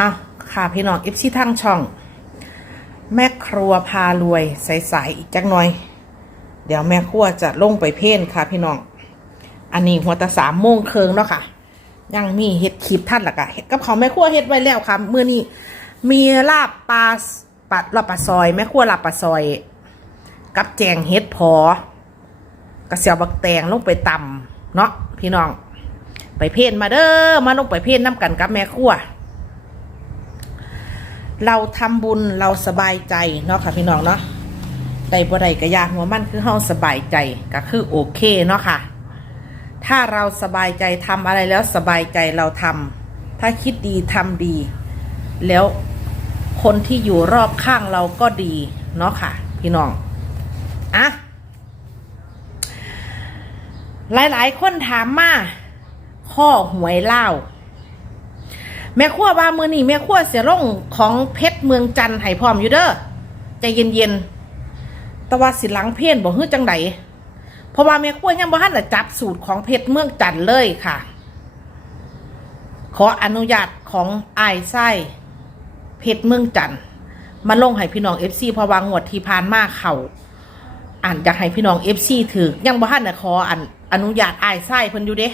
อ้าวค่ะพี่น้องเอฟซีทั้งช่อง แม่ครัวพารวยใสๆอีกจักหน่อย เดี๋ยวแม่ครัวจะลงไปเพ่นค่ะพี่น้อง อันนี้หัวตะสามโมงเคิงเนาะค่ะ ยังมีเห็ดคลิปท่านละกะเห็ดกับเขาวแม่ครัวเห็ดไว้แล้วค่ะเมื่อนี้มีลาบปลาปลาลาบปลาซอยแม่ครัวลาบปลาซอย กับแจงเห็ดพอกระเสียวบักแตงลงไปตำเนาะพี่น้อง ไปเพ่นมาเด้อมาลงไปเพ่นน้ำกันกับแม่ครัว เราทำบุญเราสบายใจเนาะค่ะพี่น้องเนาะได้บ่ได้กระยาหัวมันคือเฮาสบายใจก็คือโอเคเนาะค่ะ ถ้าเราสบายใจทำอะไรแล้วสบายใจเราทำถ้าคิดดีทำดี แล้วคนที่อยู่รอบข้างเราก็ดีเนาะค่ะ พี่น้องอะหลาย ๆ คนถามมาข้อหวยเล่า แม่ขั้วว่ามือนี่แม่ขั้วเสียร่องของเพชรเมืองจันทร์ให้พร้อมอยู่เด้อใจเย็นๆแต่ว่าสิหลังเพี้ยนบอกฮื้อจังไดเพราะว่าแม่ขั้วยังบ่ทันได้จับสูตรของเพชรเมืองจันทร์เลยค่ะ ขออนุญาตของไอ้ไส้เพชรเมืองจันทร์มาลงให้พี่น้องเอฟซีพราะว่างวดที่ผ่านมาเขาอ่านอยากให้พี่น้องเอฟซีถือยังบ่ทันได้ขออันอนุญาตไอ้ไส้เพิ่นอยู่เด้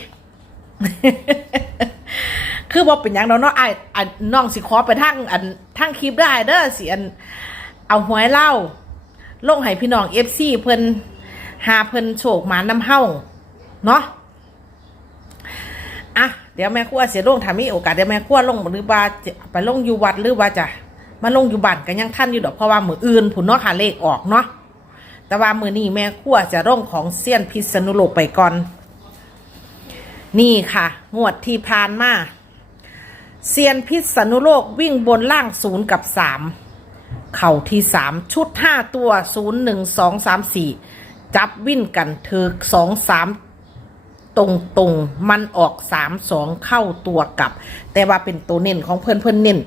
คือบอกเป็นอย่างเราเนาะไอ้อันน้องสิขอไปทั้งอันทั้งคลิปได้เด้อสิอันเอาหวยเล่าลงให้พี่น้องเอฟซีเพิ่นหาเพิ่นโชคหมาน้ำเฮ้าเนาะอะเดี๋ยวแม่ครัวเสียลงถามีโอกาสเดี๋ยวแม่ครัวลงหรือว่าจะไปลงอยู่วัดหรือว่าจะมาลงอยู่บ้านกันยังท่านอยู่ดอกเพราะว่ามืออื่นผุนเนาะค่ะเลขออกเนาะแต่ว่ามือนี้แม่ครัวจะร่งของเซียนพิษณุโลกไปก่อน นี่ค่ะ งวดที่ผ่านมา เซียนพิษณุโลกวิ่งบนล่างศูนย์กับสามเข่าที่สามชุดห้าตัวศูนย์หนึ่งสองสามสี่จับวิ่นกันเถือสองสามตรงตรงมันออกสามสองเข้าตัวกลับ แต่ว่าเป็นตัวเน้นของเพื่อนเพื่อนเน้น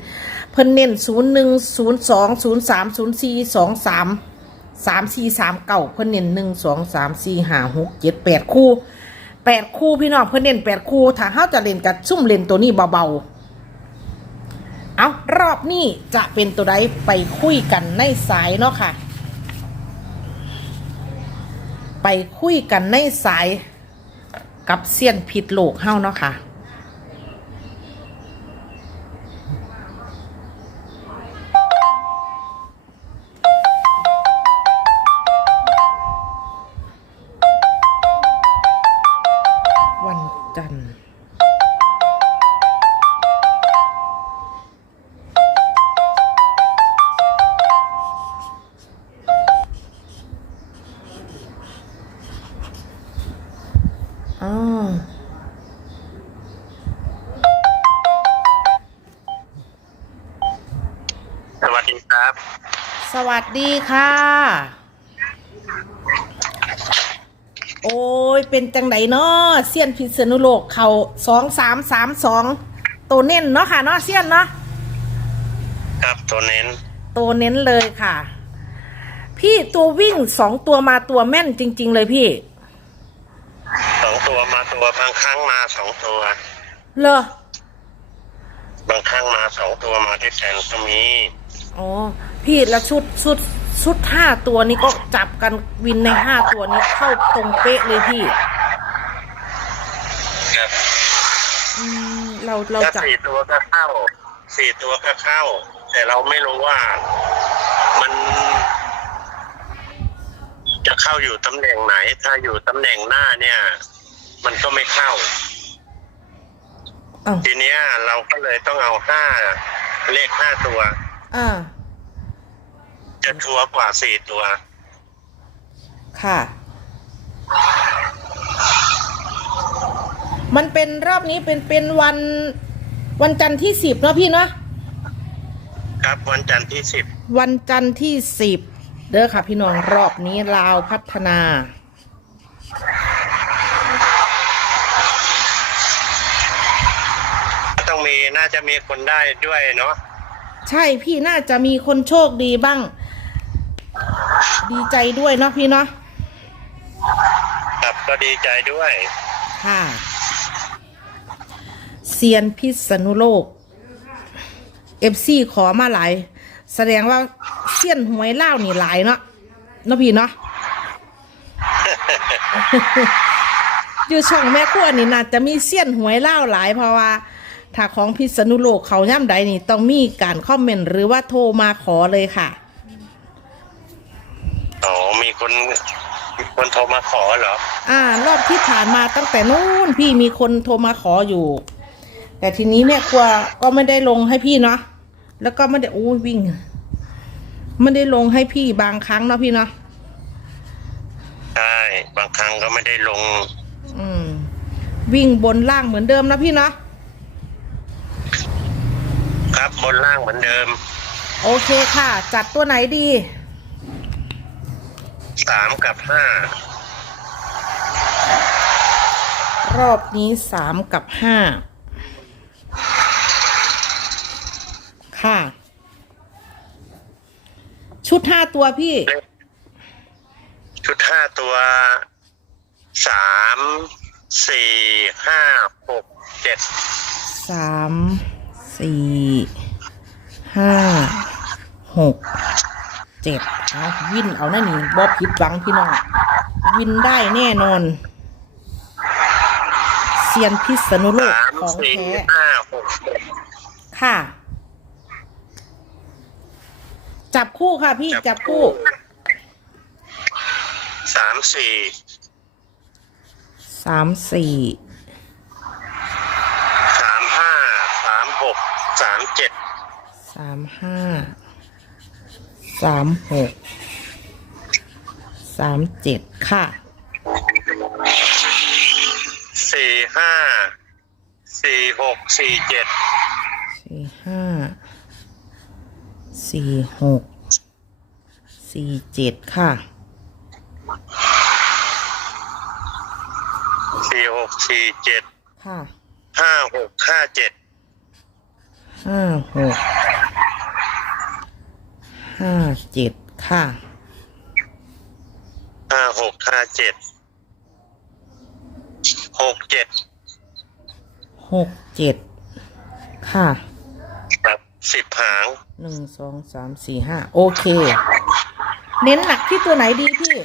เพื่อนเน้นศูนย์หนึ่งศูนย์สองศูนย์สามศูนย์สี่สองสามสามสี่สามเก้าเพื่อนเน้นหนึ่งสองสามสี่ห้าหกเจ็ดแปดคู่แปดคู่พี่น้องเพื่อนเน้นแปดคู่ถ้าเขาจะเล่นกับซุ่มเล่นตัวนี้เบาๆ เอารอบนี้จะเป็นตัวใดไปคุยกันในสายเนาะค่ะ ไปคุยกันในสายกับเซียนผิดโลกเฮ้าเนาะค่ะ ดีค่ะ โอ้ย เป็นจังไดเนาะเซียนพิษณุโลกเขาสองสามสามสองตัวเน้นเนาะค่ะเนาะเซียนเนาะครับตัวเน้น ตัวเน้นเลยค่ะ พี่ตัววิ่งสองตัวมาตัวแม่นจริง ๆ เลยพี่สองตัวมาตัวบางครั้งมาสองตัวเลอบางครั้งมาสองตัวมาที่แทนก็มีอ๋อพี่แล้วชุดชุดชุดห้าตัวนี้ก็จับกันวินในห้าตัวนี้เข้าตรงเป๊ะเลยพี่ ครับอืมเราเราถ้าจับสี่ตัวก็เข้าสี่ตัวก็เข้า แต่เราไม่รู้ว่ามัน จะเข้าอยู่ตำแหน่งไหน ถ้าอยู่ตำแหน่งหน้าเนี่ย มันก็ไม่เข้า อ้าวทีเนี้ยเราก็เลยต้องเอาห้าเลขห้าตัว อ่า จะชัวร์กว่าสี่ตัว ค่ะ มันเป็นรอบนี้เป็นเป็นวันวันจันทร์ที่สิบเนาะพี่เนาะครับวันจันทร์ที่สิบวันจันทร์ที่สิบเด้อค่ะ พี่น้องรอบนี้ลาวพัฒนา ต้องมีน่าจะมีคนได้ด้วยเนาะใช่พี่น่าจะมีคนโชคดีบ้าง ดีใจด้วยเนาะพี่เนาะครับก็ดีใจด้วยค่ะเซียนพิษณุโลกเอฟซีขอมาหลาย แสดงว่าเสี้ยนหวยเล่าวนี่หลายเนาะเนาะพี่เนาะอยู่ช่องแม่ขั้วนี่น่าจะมีเสี้ยนหวยเล่าวหลายเพราะว่าถ้าของพิษณุโลกเขาย่ำใดนี่ต้องมีการคอมเมนต์หรือว่าโทรมาขอเลยค่ะอ๋อ มีคนมีคนโทรมาขอเหรอ อ่า รอบที่ผ่านมาตั้งแต่นู้นพี่มีคนโทรมาขออยู่ แต่ทีนี้แม่ครัวก็ไม่ได้ลงให้พี่เนาะแล้วก็ไม่ได้โอ้ยวิ่งไม่ได้ลงให้พี่บางครั้งเนาะพี่เนาะใช่บางครั้งก็ไม่ได้ลง อืม วิ่งบนล่างเหมือนเดิมนะพี่เนาะครับบนล่างเหมือนเดิม โอเคค่ะ จัดตัวไหนดี สามกับห้ารอบนี้สามกับห้าค่ะ ชุดห้าตัวพี่ ชุดห้าตัวสามสี่ห้าหกเจ็ดสามสี่ห้าหกเจ็ดเอาวินเอาหน้านี่บอผิดหวังพี่น้อง วินได้แน่นอน เซียนพิษณุโลกสามของสี่แท้ห้าหกเจ็ดค่ะ จับคู่ค่ะพี่จับคู่ สามสี่ สามสี่สามห้า สามหก สามเจ็ด สามห้า สามหกสามเจ็ดค่ะสี่ห้าสี่หกสี่เจ็ดสี่ห้าสี่หกสี่เจ็ดค่ะสี่หกสี่เจ็ดค่ะห้าหกห้าเจ็ดห้าหก ห้าเจ็ดค่ะ ห้าหกห้าเจ็ดหกเจ็ดหกเจ็ดค่ะ ครับสิบหางหนึ่งสองสามสี่ห้าโอเค เน้นหนักที่ตัวไหนดีพี่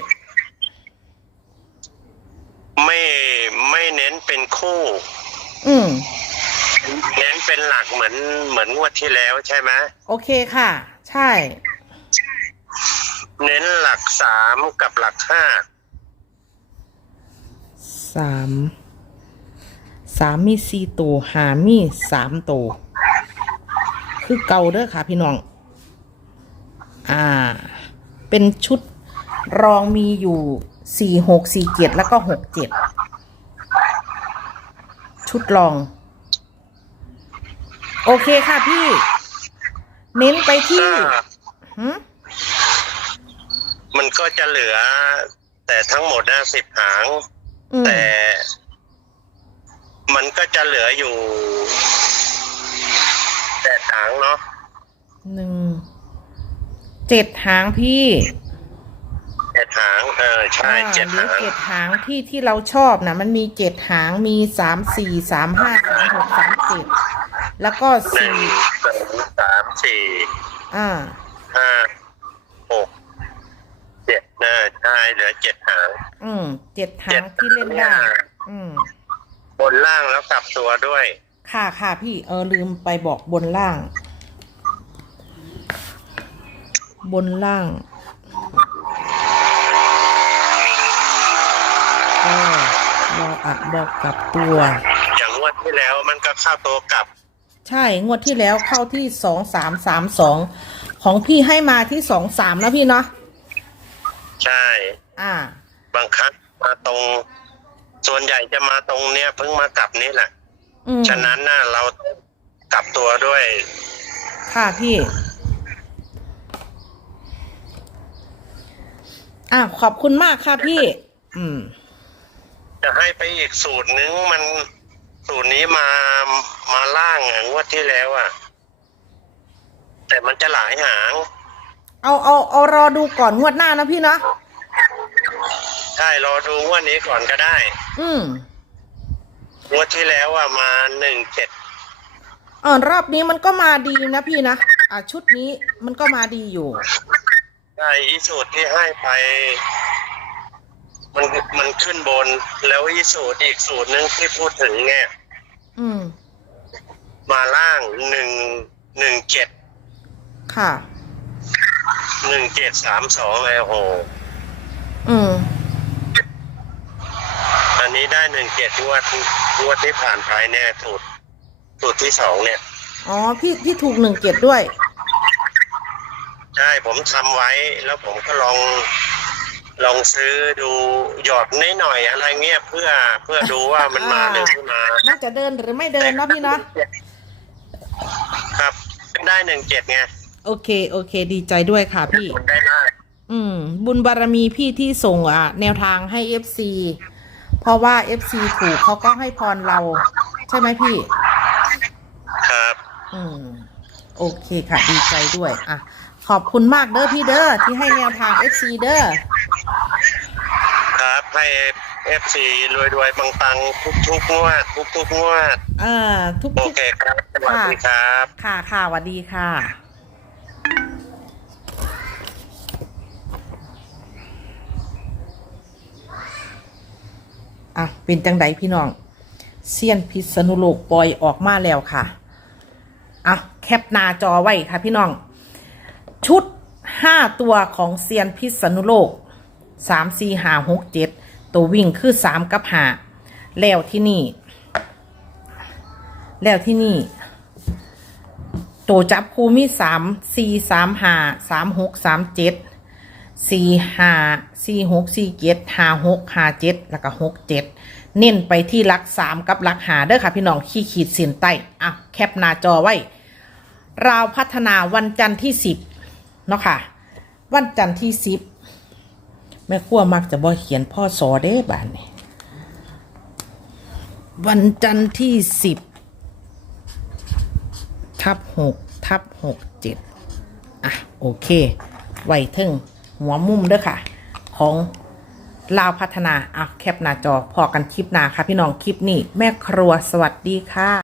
ไม่ไม่เน้นเป็นคู่ อืม เน้นเป็นหลักเหมือนเหมือนงวดที่แล้วใช่ไหมโอเคค่ะ ใช่ เน้นหลักสามกับหลักห้าสามสามมีสี่ตัวหามีสามตัวคือเก่าเด้อค่ะ พี่น้อง อ่า เป็นชุดรองมีอยู่สี่หกสี่เจ็ดแล้วก็หกเจ็ดชุดรอง โอเคค่ะพี่ เน้นไปที่ก็หืม มันก็จะเหลือ แต่ทั้งหมดนะสิบหาง อืมแต่ มันก็จะเหลืออยู่แปดหางเนาะหนึ่งเจ็ดหางพี่เจ็ดหางเออใช่อ่าเจ็ดหรือหางเจ็ดหางที่ที่เราชอบนะมันมีเจ็ดหางมีสามสี่สามห้าสามหกสามเจ็ดแล้วก็หนึ่สี่งสองสามสี่อ่าห้าหกเจ็ดนะใช่ เหลือเจ็ดหางอืมเจ็ดหางที่เล่นได้ อืม บนล่างแล้วกลับตัวด้วย ค่ะค่ะพี่เออลืมไปบอกบนล่าง บนล่างก็รออัดบอกกลับตัว อย่างงวดที่แล้วมันก็เข้าตัวกลับ ใช่งวดที่แล้วเข้าที่สองสามสามสองของพี่ให้มาที่สองสามนะพี่เนาะใช่ อ่า บางครั้งมาตรง ส่วนใหญ่จะมาตรงเนี้ยเพิ่งมากลับนี่แหละ อืมฉะนั้นน่ะเรากลับตัวด้วย ค่ะพี่ อ่าขอบคุณมากค่ะพี่ อืม จะให้ไปอีกสูตรนึงมันสูตรนี้มามาล่างอะงวดที่แล้วอะ แต่มันจะหลายหาง เอาเอาเอารอดูก่อนงวดหน้านะพี่เนาะ ใช่รอดูงวดนี้ก่อนก็ได้อืมงวดที่แล้วอะมาหนึ่งเจ็ดเออรอบนี้มันก็มาดีนะพี่นะอะชุดนี้มันก็มาดีอยู่ ใช่อีสูตรที่ให้ไป มันมันขึ้นบน แล้วอีสูตรอีกสูตรหนึงที่พูดถึงเนี่ย อืม มาล่างหนึ่งหนึ่งเจ็ดค่ะ หนึ่งเจ็ดสามสองเลยโอ้โห อืม อันนี้ได้หนึ่งเจ็ดงวดงวดที่ผ่านไปเนี่ยสูตรสูตรที่สองเนี่ย อ๋อ พี่พี่ถูกหนึ่งเจ็ดด้วย ใช่ผมทำไว้แล้วผมก็ลองลองซื้อดูหยอดนิดหน่อยอะไรเงี้ยเพื่อเพื่อดูว่ามันมาหรือไม่มาน่าจะเดินหรือไม่เดินเนาะพี่เนาะครับได้หนึ่งเจ็ดไงโอเค โอเค ดีใจด้วยค่ะพี่ผมได้ได้อืม บุญบารมีพี่ที่ส่งอะ แนวทางให้ FC เพราะว่า FC ถูกเขาก็ให้พรเรา ใช่ไหมพี่ ครับอือืม โอเคค่ะ ดีใจด้วย อะ ขอบคุณมากเด้อพี่เด้อที่ให้แนวทาง FC เด้อครับให้เอฟซีรวยรวยๆปังๆทุกทุกๆงวดทุกทุกๆงวดอ่าทุกโอทุกเคครับสวัสดีครับ ค่ะค่ะสวัสดีค่ะ อะเป็นจังไดพี่น้องเซียนพิษณุโลกปล่อยออกมาแล้วค่ะอะแคปหน้าจอไว้ค่ะพี่น้อง ชุดห้าตัวของเซียนพิษณุโลกสามสี่ห้าหกเจ็ดตัววิ่งคือสามกับหาแล้วที่นี่ แล้วที่นี่ ตัวจับคูมีสามสี่สามห้าสามหกสามเจ็ด สี่ห้าสี่หกสี่เจ็ดห้าหกห้าเจ็ดแล้วก็หกเจ็ดเน้นไปที่ลักสามกับลักหาเด้อค่ะ พี่น้องขี้ขีดเส้นใต้อะแคปหน้าจอไว้ เราพัฒนาวันจันทร์ที่สิบเนาะค่ะ วันจันทร์ที่สิบแม่ขั้วมักจะบ่เขียนพ่อสอเด้บานนี่วันจันทร์ที่สิบทับหกทับหกเจ็ดอะ โอเค ไว้ถึง หัวมุมเด้อค่ะ ของลาวพัฒนาอะแคปหน้าจอพอกันคลิปหน้าค่ะพี่น้องคลิปนี้แม่ครัวสวัสดีค่ะ